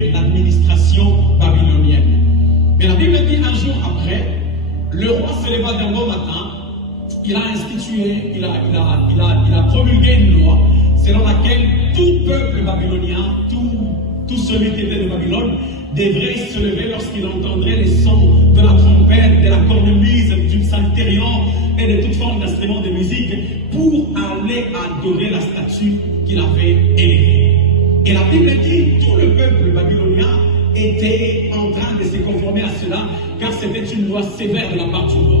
l'administration babylonienne. Mais la Bible dit un jour après, le roi se leva d'un bon matin, il a institué, il a promulgué une loi selon laquelle tout peuple babylonien, tout celui qui était de Babylone, devrait se lever lorsqu'il entendrait les sons de la trompette, de la cornemuse, du psalterion et de toute forme d'instrument de musique pour aller adorer la statue qu'il avait élevée. Et la Bible dit tout le peuple babylonien était en train de se conformer à cela, car c'était une loi sévère de la part du roi.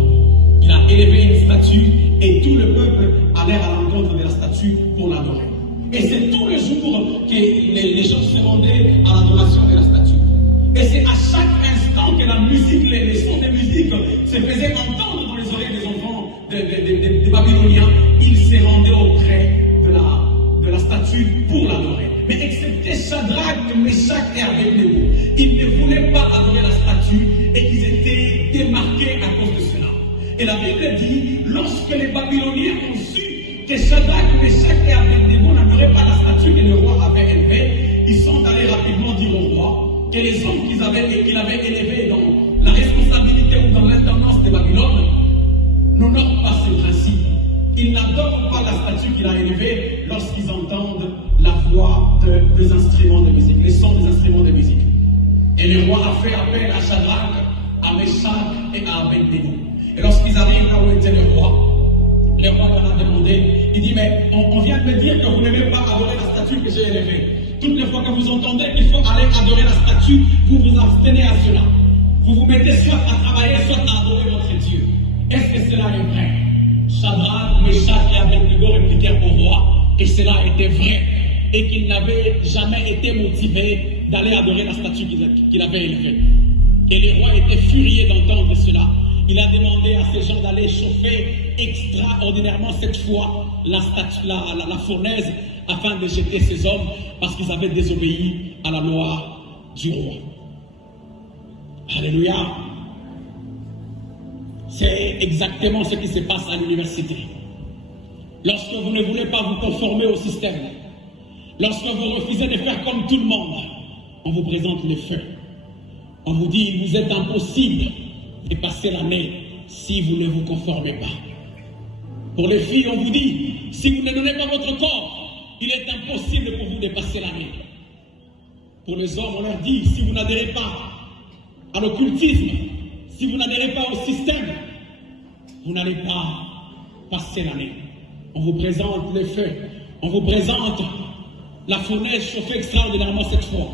Il a élevé une statue et tout le peuple allait à l'encontre de la statue pour l'adorer. Et c'est tous les jours que les gens se rendaient à l'adoration de la statue. Et c'est à chaque instant que la musique, les sons de musique se faisaient entendre dans les oreilles des enfants des Babyloniens. Ils se rendaient auprès de la statue pour l'adorer. Mais excepté Shadrach, Meshach et Abednego, ils ne voulaient pas adorer la statue et qu'ils étaient démarqués à cause de cela. Et la Bible dit, lorsque les Babyloniens ont su que Shadrach, Meshach et Abednego n'adoraient pas la statue que le roi avait élevée, ils sont allés rapidement dire au roi que les hommes qu'il avait élevés dans la responsabilité ou dans l'intendance de Babylone n'honorent pas ce principe. Ils n'adorent pas la statue qu'il a élevée lorsqu'ils entendent la voix des instruments de musique, les sons des instruments de musique. Et le roi a fait appel à Shadrach, à Meshach et à Abednego. Et lorsqu'ils arrivent là où était le roi leur a demandé, il dit, mais on vient de me dire que vous n'aimez pas adorer la statue que j'ai élevée. Toutes les fois que vous entendez qu'il faut aller adorer la statue, vous vous abstenez à cela. Vous vous mettez soit à travailler, soit à adorer votre Dieu. Est-ce que cela est vrai? Shadrach, Meshach et Abednego répliquèrent au roi que cela était vrai et qu'ils n'avaient jamais été motivés d'aller adorer la statue qu'il avait élevée. Et le roi était furieux d'entendre cela. Il a demandé à ces gens d'aller chauffer extraordinairement cette fois la fournaise afin de jeter ces hommes parce qu'ils avaient désobéi à la loi du roi. Alléluia. C'est exactement ce qui se passe à l'université. Lorsque vous ne voulez pas vous conformer au système, lorsque vous refusez de faire comme tout le monde, on vous présente le feu. On vous dit, il vous est impossible de passer l'année si vous ne vous conformez pas. Pour les filles, on vous dit, si vous ne donnez pas votre corps, il est impossible pour vous de passer l'année. Pour les hommes, on leur dit, si vous n'adhérez pas à l'occultisme, si vous n'adhérez pas au système, vous n'allez pas passer l'année. On vous présente le feu, on vous présente la fournaise chauffée extraordinairement cette fois.